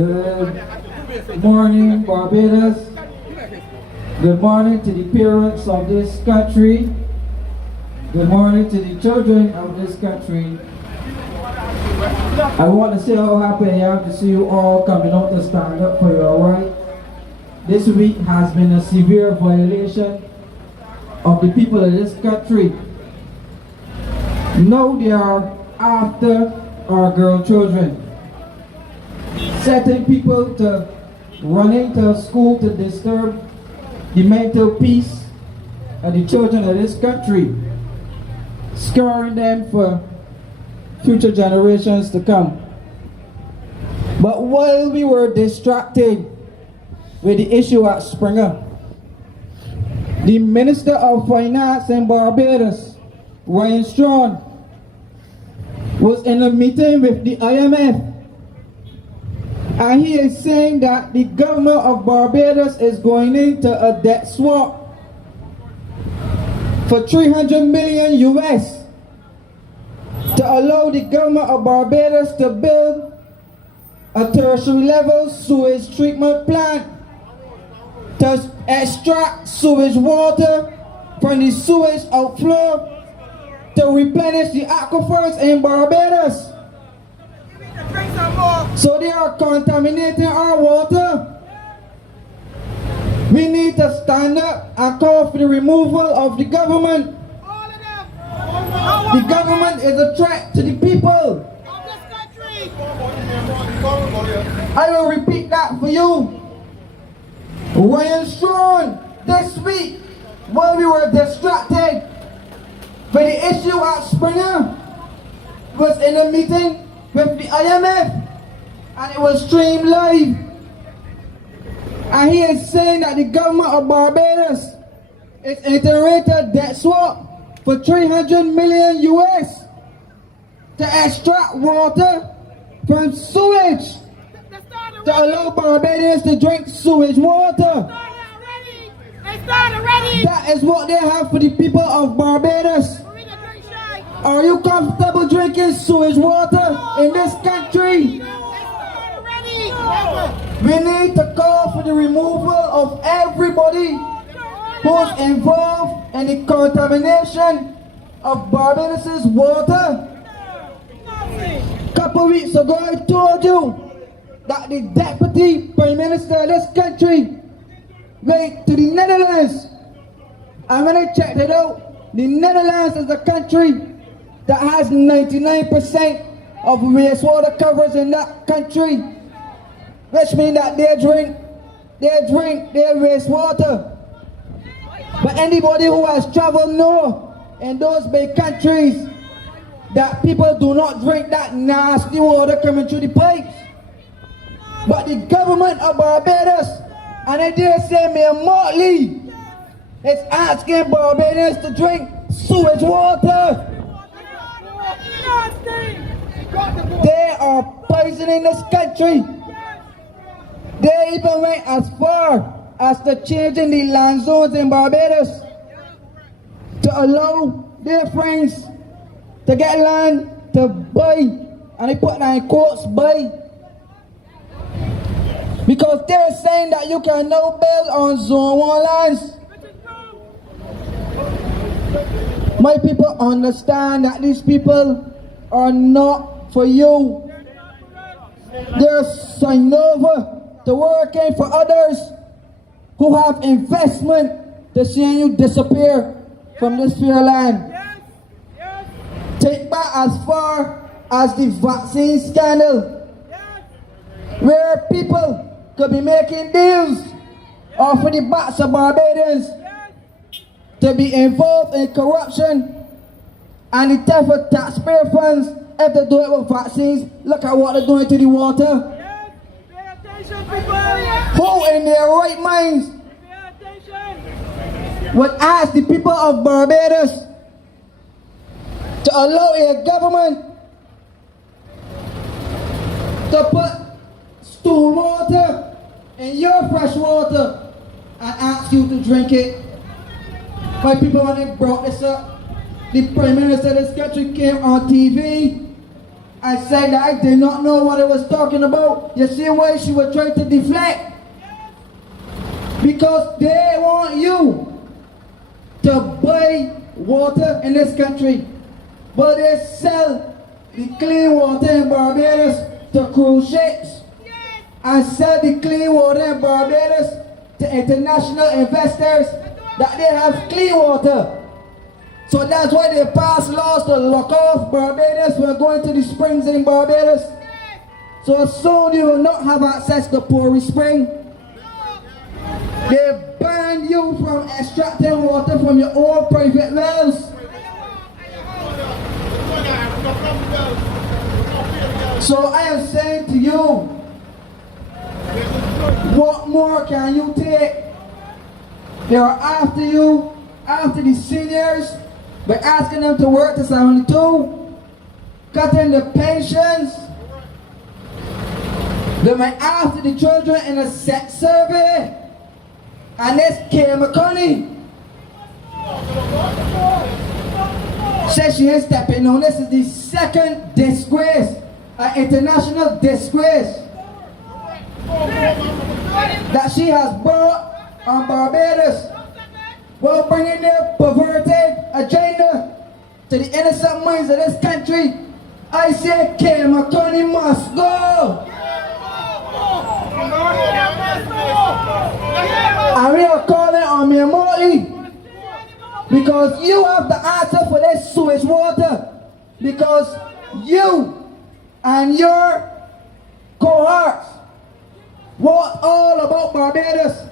Good morning, Barbados. Good morning to the parents of this country. Good morning to the children of this country. I want to say how happy I am to see you all coming out to stand up for your right. This week has been a severe violation of the people of this country. Now they are after our girl children, setting people to running to school to disturb the mental peace of the children of this country, scarring them for future generations to come. But while we were distracted with the issue at Springer, the Minister of Finance in Barbados, Ryan Strawn, was in a meeting with the IMF, and he is saying that the government of Barbados is going into a debt swap for $300 million US to allow the government of Barbados to build a tertiary level sewage treatment plant to extract sewage water from the sewage outflow to replenish the aquifers in Barbados. So they are contaminating our water. We need to stand up and call for the removal of the government. The government is a threat to the people. I will repeat that for you. Ryan Strawn, this week, while we were distracted by the issue at Springer, was in a meeting with the IMF, and it was streamed live. And he is saying that the government of Barbados is entering a debt swap for $300 million US to extract water from sewage to allow Barbadians to drink sewage water. That is what they have for the people of Barbados. Are you comfortable drinking sewage water in this country? We need to call for the removal of everybody who's involved in the contamination of Barbados' water. A couple weeks ago I told you that the Deputy Prime Minister of this country went to the Netherlands, and when I checked it out, the Netherlands is a country that has 99% of wastewater coverage in that country, which means that they drink their wastewater. But anybody who has traveled north in those big countries, that people do not drink that nasty water coming through the pipes. But the government of Barbados, and I dare say Mayor Motley, is asking Barbadians to drink sewage water. They are poisoning this country. They even went as far as to changing the land zones in Barbados to allow their friends to get land to buy, and they put that in quotes, buy, because they're saying that you can now build on Zone 1 lands. My people understand that these people are not for you. They're signed over to working for others who have investment to seeing you disappear from this fair land. Take back as far as the vaccine scandal, where people could be making deals off of the backs of Barbadians to be involved in corruption and the theft of taxpayer funds. If they do it with vaccines, look at what they're doing to the water. Who in their right minds would ask the people of Barbados to allow a government to put stool water in your fresh water and ask you to drink it? My people, when they brought this up, the Prime Minister of this country came on TV I said that I did not know what I was talking about. You see why she was trying to deflect? Because they want you to buy water in this country, but they sell the clean water in Barbados to cruise ships and sell the clean water in Barbados to international investors that they have clean water. So that's why they passed laws to lock off Barbados when going to the springs in Barbados. So soon you will not have access to Pori Spring. They ban you from extracting water from your own private wells. So I am saying to you, what more can you take? They are after you, after the seniors, by asking them to work to 72, cutting the pensions. They might after the children in a sex survey. And this Kemar says she is stepping on. This is the second disgrace, an international disgrace that she has brought on Barbados while bringing their perverted agenda to the innocent minds of this country. I say Kemar must go. And we are calling on me Morley because you have the answer for this sewage water, because you and your cohorts walked all about Barbados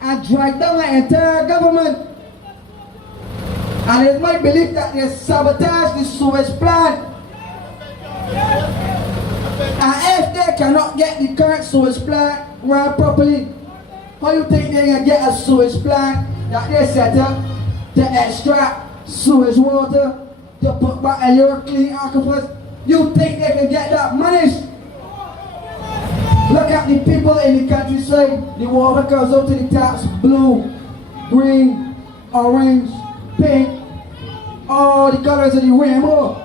and dragged down the entire government. And it's my belief that they sabotaged the sewage plant. And if they cannot get the current sewage plant run properly, how do you think they're going to get a sewage plant that they set up to extract sewage water to put back in your clean aquifers? You think they can get that managed? Look at the people in the countryside. The water comes out to the taps, blue, green, orange, pink, all the colors of the rainbow.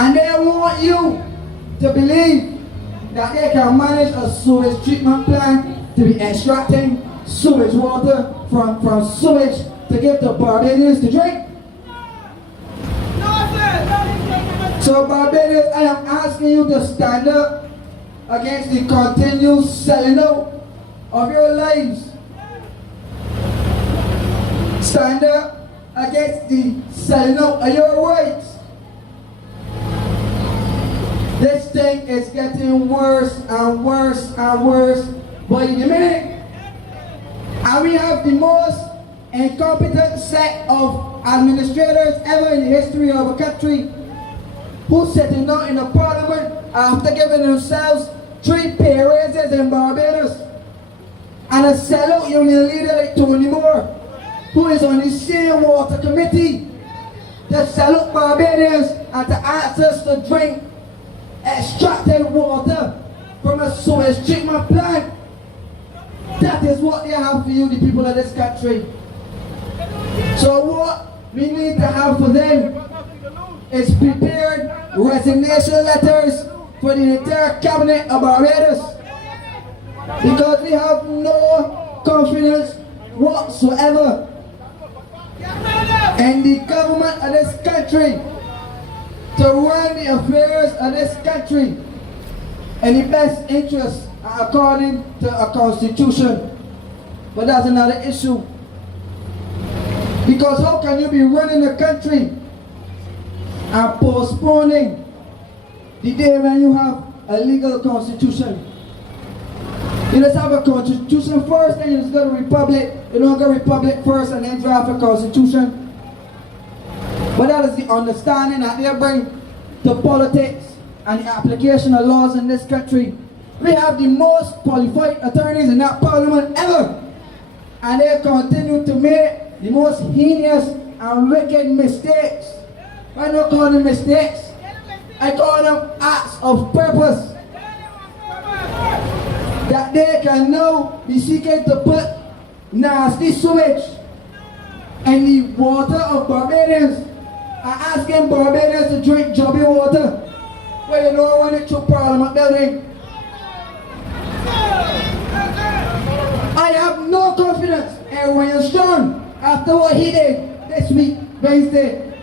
And they want you to believe that they can manage a sewage treatment plant to be extracting sewage water from sewage to give the Barbadians to drink. So Barbadians, I am asking you to stand up against the continued selling out of your lives. Stand up against the selling out of your rights. This thing is getting worse and worse and worse by the minute. And we have the most incompetent set of administrators ever in the history of a country, who's sitting down in the parliament after giving themselves 3 pay raises in Barbados, and a sellout union leader like Tony Moore, who is on the same water committee to sell out Barbadians and to ask us to drink extracted water from a sewage treatment plant. That is what they have for you, the people of this country. So what we need to have for them is prepared resignation letters for the entire cabinet of Barbados, because we have no confidence whatsoever in the government of this country to run the affairs of this country in the best interest according to a constitution. But that's another issue. Because how can you be running the country and postponing the day when you have a legal constitution? You just have a constitution first, then you just go to republic. You don't go republic first and then draft a constitution. But that is the understanding that they bring to politics and the application of laws in this country. We have the most qualified attorneys in that parliament ever. And they continue to make the most heinous and wicked mistakes. I don't call them mistakes. I call them acts of purpose. That they can now be seeking to put nasty sewage in the water of Barbadians are asking Barbadians to drink Jobby water. Well, you know when it's through Parliament building. I have no confidence in Ryan Strong after what he did this week, Wednesday.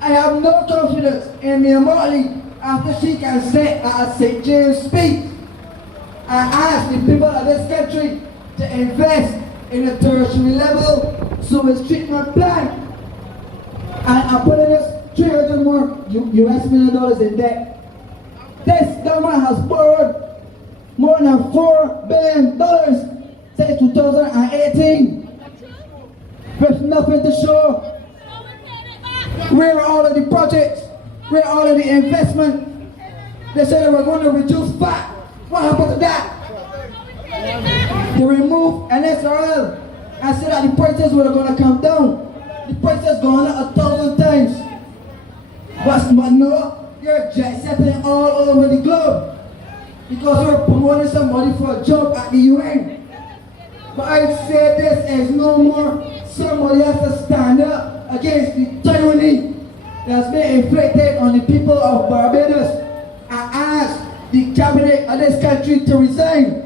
I have no confidence in Mia Motley after she can sit at St. James speak. I ask the people of this country to invest in a tertiary level sewage treatment plant. And I'm putting this $300 more US million in debt. This government has borrowed more than $4 billion since 2018 with nothing to show. Where are all of the projects? Where are all of the investment? They said they were going to reduce VAT. What happened to that? They removed NSRL and said that the prices were going to come down. The prices gone up 1,000 times. But no, you're jet setting all over the globe because you're promoting somebody for a job at the UN. But I say this is no more. Somebody has to stand up against the tyranny that's been inflicted on the people of Barbados and ask the cabinet of this country to resign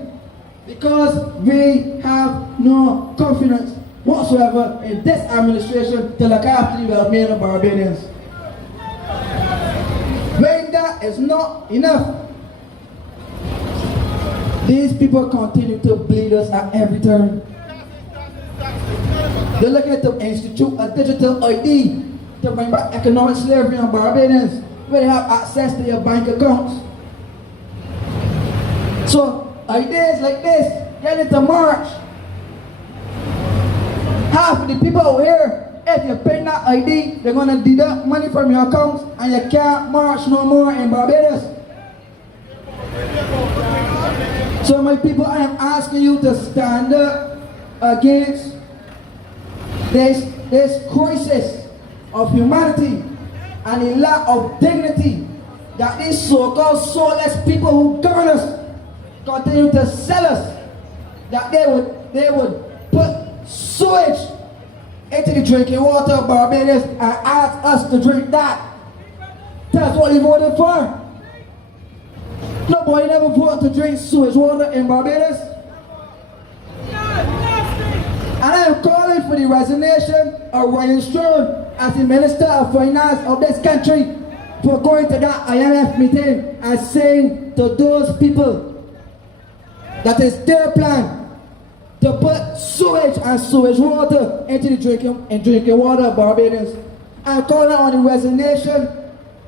because we have no confidence whatsoever in this administration to look after the well-being of Barbadians. When that is not enough, these people continue to bleed us at every turn. They're looking to institute a digital ID to bring back economic slavery on Barbadians where they have access to your bank accounts. So ideas like this get into March. Half of the people out here, if you pay that ID, they're going to deduct money from your accounts and you can't march no more in Barbados. So my people, I am asking you to stand up against this crisis of humanity and the lack of dignity that these so-called soulless people who govern us continue to sell us, that they would put sewage into the drinking water of Barbados and ask us to drink that. That's what they voted for. Nobody never voted to drink sewage water in Barbados. And I am calling for the resignation of Ryan Strong as the Minister of Finance of this country for going to that IMF meeting and saying to those people that it's their plan to put sewage and sewage water into the drinking water of Barbadians. I'm calling on the resignation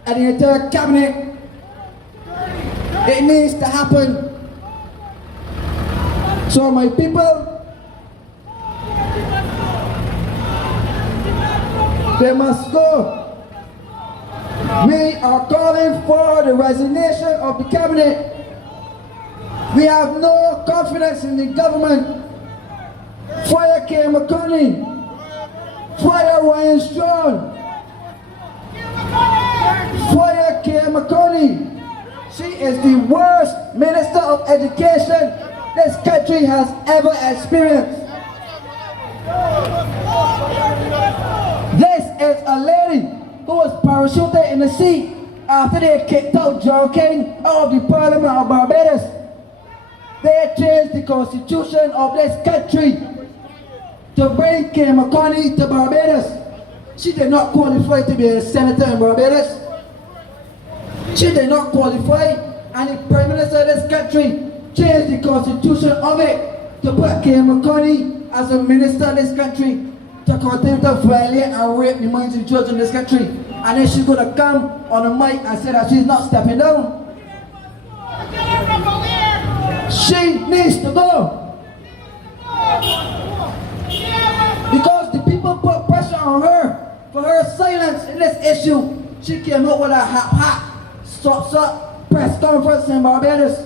of the entire cabinet. It needs to happen. So my people, they must go. We are calling for the resignation of the cabinet. We have no confidence in the government. Fire Kemar Stuart. Fire Ryan Strong. Fire Kemar Stuart. She is the worst Minister of Education this country has ever experienced. This is a lady who was parachuted in the sea after they kicked out John King out of the Parliament of Barbados. They changed the constitution of this country to bring Kemar Stuart to Barbados. She did not qualify to be a senator in Barbados. She did not qualify, and the Prime Minister of this country changed the constitution of it to put Kemar Stuart as a minister of this country to continue to violate and rape the minds of children in this country. And then she's going to come on the mic and say that she's not stepping down. She needs to go. Because the people put pressure on her for her silence in this issue. She came up with a hap press conference in Barbados.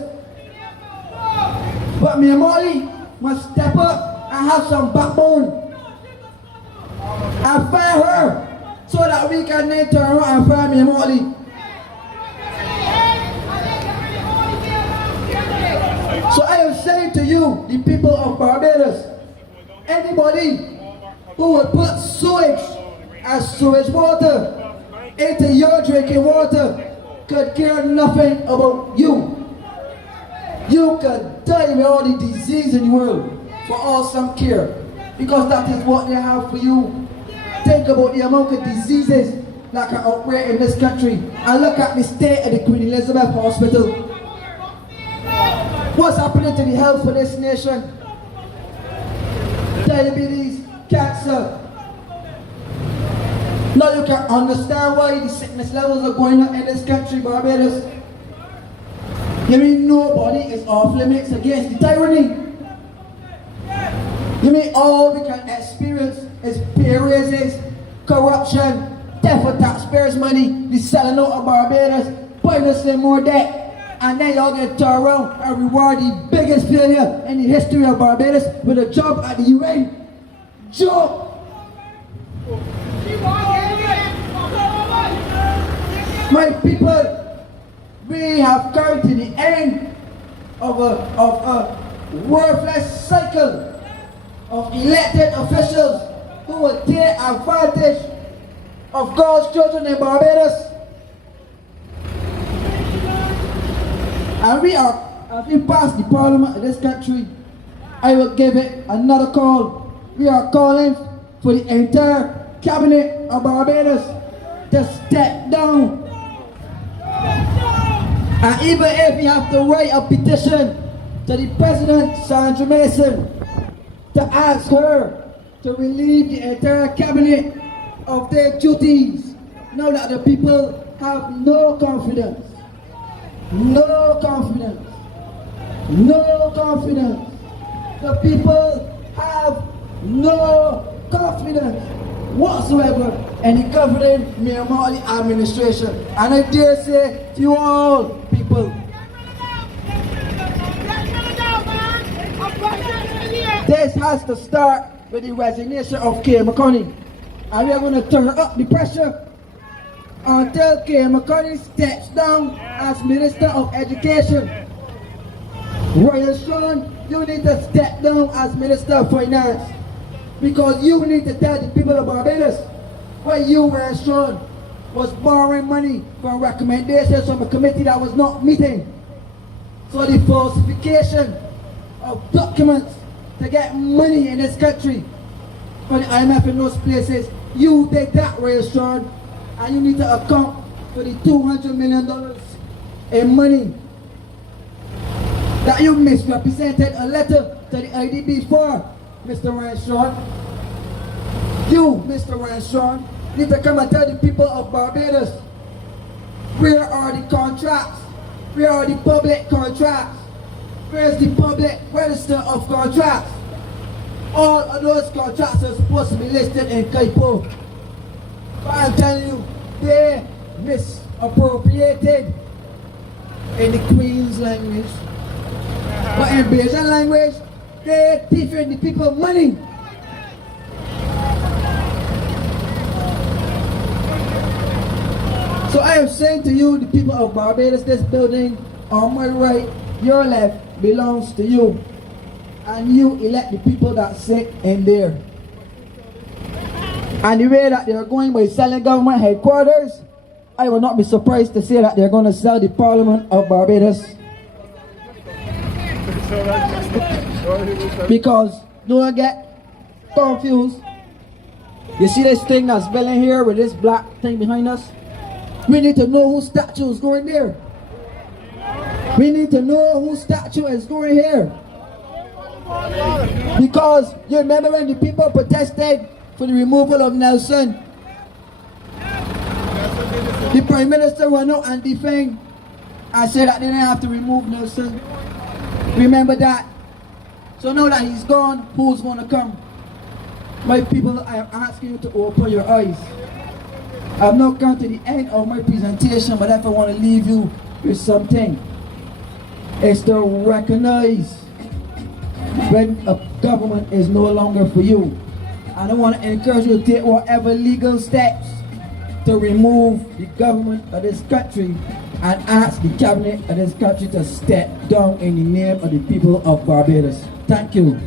But Mia Motley must step up and have some backbone and fire her so that we can then turn around and fire Mia Motley. So I am saying to you, the people of Barbados, anybody who would put sewage and sewage water into your drinking water could care nothing about you. You could die with all the disease in the world for awesome care, because that is what they have for you. Think about the amount of diseases that are outbreak in this country, and look at the state of the Queen Elizabeth Hospital. What's happening to the health of this nation? Diabetes, cancer. Now you can understand why the sickness levels are going up in this country, Barbados. You mean nobody is off limits against the tyranny? You mean all we can experience is pay raises, corruption, theft of taxpayers' money, the selling out of Barbados, putting us in more debt, and then y'all get turned around and reward the biggest failure in the history of Barbados with a job at the UN? Job! My people, we have come to the end of a worthless cycle of elected officials who will take advantage of God's children in Barbados. And as we pass the parliament of this country, I will give it another call. We are calling for the entire cabinet of Barbados to step down. And even if you have to write a petition to the President, Sandra Mason, to ask her to relieve the entire cabinet of their duties, now that the people have no confidence, no confidence, no confidence. The people have no confidence whatsoever in the governing Mayor Marley administration. And I dare say to you all people, this has to start with the resignation of Kemar Stuart. And we are going to turn up the pressure until Kemar Stuart steps down as Minister of Education. Royal Sean, you need to step down as Minister of Finance, because you need to tell the people of Barbados where you, Royal Sean, was borrowing money from recommendations from a committee that was not meeting. So the falsification of documents to get money in this country for the IMF in those places, you did that, Royal Sean, and you need to account for the $200 million in money that you misrepresented a letter to the IDB for, Mr. Ryan Sean. You, Mr. Ryan Sean, need to come and tell the people of Barbados, where are the contracts? Where are the public contracts? Where is the public register of contracts? All of those contracts are supposed to be listed in Kaipo. But I'm telling you, they misappropriated in the Queen's language. But in Bajan language, they're thieving the people money. So I am saying to you, the people of Barbados, this building on my right, your left, belongs to you. And you elect the people that sit in there. And the way that they're going by selling government headquarters, I will not be surprised to say that they're going to sell the Parliament of Barbados. Because don't get confused. You see this thing that's building here with this black thing behind us? We need to know whose statue is going there. We need to know whose statue is going here. Because you remember when the people protested for the removal of Nelson? The Prime Minister went out and defended and said that they didn't have to remove Nelson. Remember that? So now that he's gone, who's going to come? My people, I am asking you to open your eyes. I've not come to the end of my presentation, but if I want to leave you with something, it's to recognize when a government is no longer for you. And I want to encourage you to take whatever legal steps to remove the government of this country and ask the cabinet of this country to step down in the name of the people of Barbados. Thank you.